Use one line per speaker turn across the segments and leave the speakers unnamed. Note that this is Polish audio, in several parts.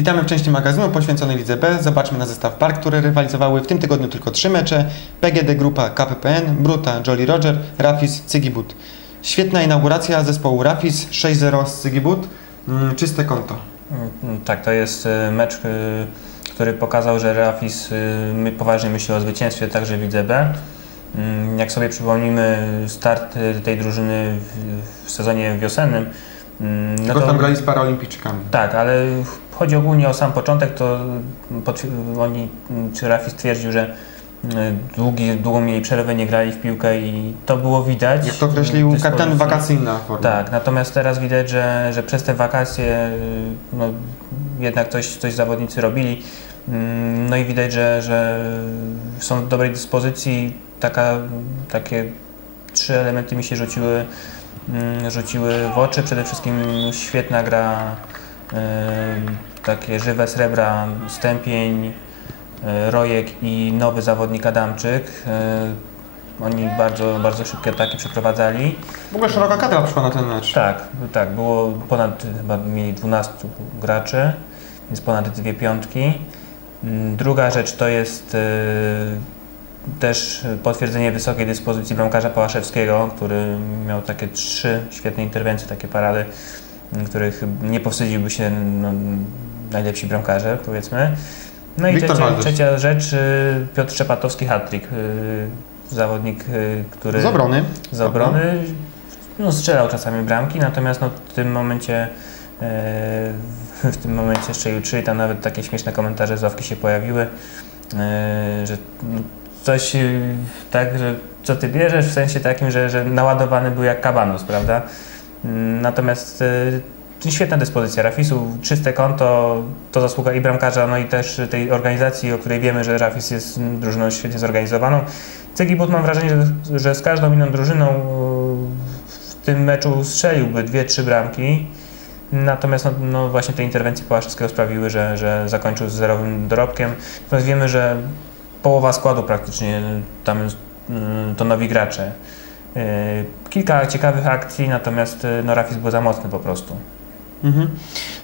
Witamy w części magazynu poświęconej Lidze B. Zobaczmy na zestaw par, które rywalizowały w tym tygodniu tylko trzy mecze. PGD Grupa KPPN, Bruta, Jolly Roger, Rafis, Cygibut. Świetna inauguracja zespołu Rafis, 6-0 z Cygibut. Mm, Czyste konto.
Mm, Tak, to jest y, mecz, y, który pokazał, że Rafis my- poważnie myśli o zwycięstwie także w Lidze B. Mm, Jak sobie przypomnimy start tej drużyny w, sezonie wiosennym, no
Tylko tam grali z paraolimpijczykami.
tak, ale chodzi ogólnie o sam początek, to potwier- oni, czy Rafis twierdził, że y, długi, długą mieli przerwę, nie grali w piłkę i to było widać.
Jak to określił
w
kapitan wakacyjna forma.
Tak, natomiast teraz widać, że, że przez te wakacje y, no, jednak coś, coś zawodnicy robili. Mm, No i widać, że, że są w dobrej dyspozycji. Taka, takie trzy elementy mi się rzuciły, mm, rzuciły w oczy. Przede wszystkim świetna gra, takie żywe srebra, stępień, y, rojek i nowy zawodnik Adamczyk. Y, Oni bardzo, bardzo szybkie ataki przeprowadzali.
W ogóle szeroka kadra przyszła na ten mecz.
Tak, tak, było ponad, chyba mieli 12 graczy, więc ponad dwie piątki. Mm, Druga rzecz to jest y, też potwierdzenie wysokiej dyspozycji bramkarza Pałaszewskiego, który miał takie trzy świetne interwencje, takie parady, których nie powstydziłby się no, najlepsi bramkarze, powiedzmy. No i trzecia, trzecia rzecz, y, Piotr Szczepatowski hat-trick, y, zawodnik, y, który
Z obrony.
z obrony. No, strzelał czasami bramki, natomiast no, w tym momencie e, w tym momencie strzelił trzy i tam nawet takie śmieszne komentarze z ławki się pojawiły, e, że no, coś e, tak, że co ty bierzesz, w sensie takim, że, że naładowany był jak kabanos, prawda? Natomiast e, świetna dyspozycja Rafisu, czyste konto, to zasługa i bramkarza, no i też tej organizacji, o której wiemy, że Rafis jest mm, drużyną świetnie zorganizowaną. Cegibut mam wrażenie, że, że z każdą inną drużyną e, w tym meczu strzeliłby dwie, trzy bramki. Natomiast no, no właśnie te interwencje Pałaszewskiego sprawiły, że, że zakończył z zerowym dorobkiem. Natomiast wiemy, że połowa składu praktycznie tam mm, to nowi gracze. E, Kilka ciekawych akcji, natomiast e, no, Rafis był za mocny po prostu.
Mhm.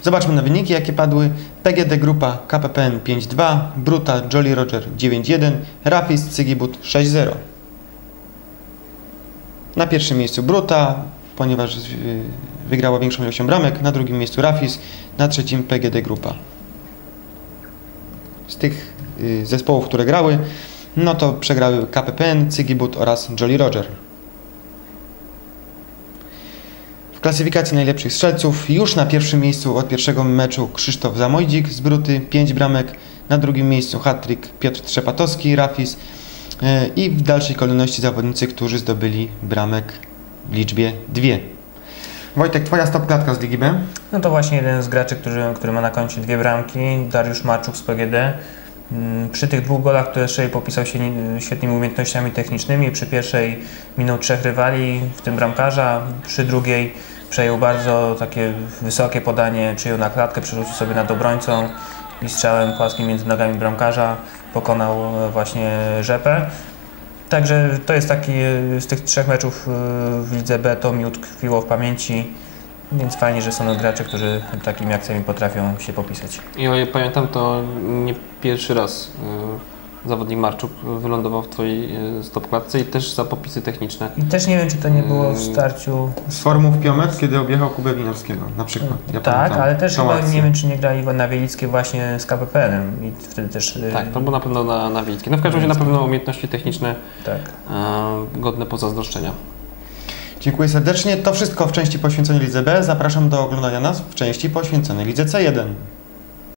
Zobaczmy na wyniki, jakie padły. PGD Grupa KPPN 5-2, Bruta Jolly Roger 9-1, Rafis Cygibut 6-0. Na pierwszym miejscu Bruta, ponieważ y, wygrała większą ilością bramek. Na drugim miejscu Rafis, na trzecim PGD Grupa. Z tych y, zespołów, które grały, no to przegrały KPPN, Cygibut oraz Jolly Roger. W klasyfikacji najlepszych strzelców już na pierwszym miejscu od pierwszego meczu Krzysztof Zamojdik z Bruty, 5 bramek. Na drugim miejscu hat-trick Piotr Trzepatowski, Rafis. E, I w dalszej kolejności zawodnicy, którzy zdobyli bramek w liczbie dwie. Wojtek, twoja stopklatka z Ligi B?
No to właśnie jeden z graczy, który, który ma na koncie dwie bramki, Dariusz Marczuk z PGD. Mm, Przy tych dwóch golach, które strzelił, popisał się świetnymi umiejętnościami technicznymi. Przy pierwszej minął trzech rywali, w tym bramkarza. Przy drugiej przejął bardzo takie wysokie podanie, przyjął na klatkę, przerzucił sobie nad obrońcą i strzałem płaskim między nogami bramkarza pokonał e, właśnie Rzepę. Także to jest taki e, z tych trzech meczów e, w Lidze B to mi utkwiło w pamięci. Więc fajnie, że są gracze, którzy takimi akcjami potrafią się popisać.
Ile pamiętam, to nie pierwszy raz y, zawodnik Marczuk wylądował w Twojej y, stopklatce i też za popisy techniczne.
I też nie wiem, czy to nie było w starciu.
Z formów Piomet, kiedy objechał Kubę Winowskiego na przykład. Ja
tak,
pamiętam
ale też chyba
akcję.
nie wiem, czy nie grali na Wielickie właśnie z KPPN-em i wtedy też. y,
Tak, to było na pewno na, na Wilickie. No w każdym razie na pewno umiejętności techniczne
tak.
y, godne pozazdroszczenia.
Dziękuję serdecznie. To wszystko w części poświęconej Lidze B. Zapraszam do oglądania nas w części poświęconej Lidze C1.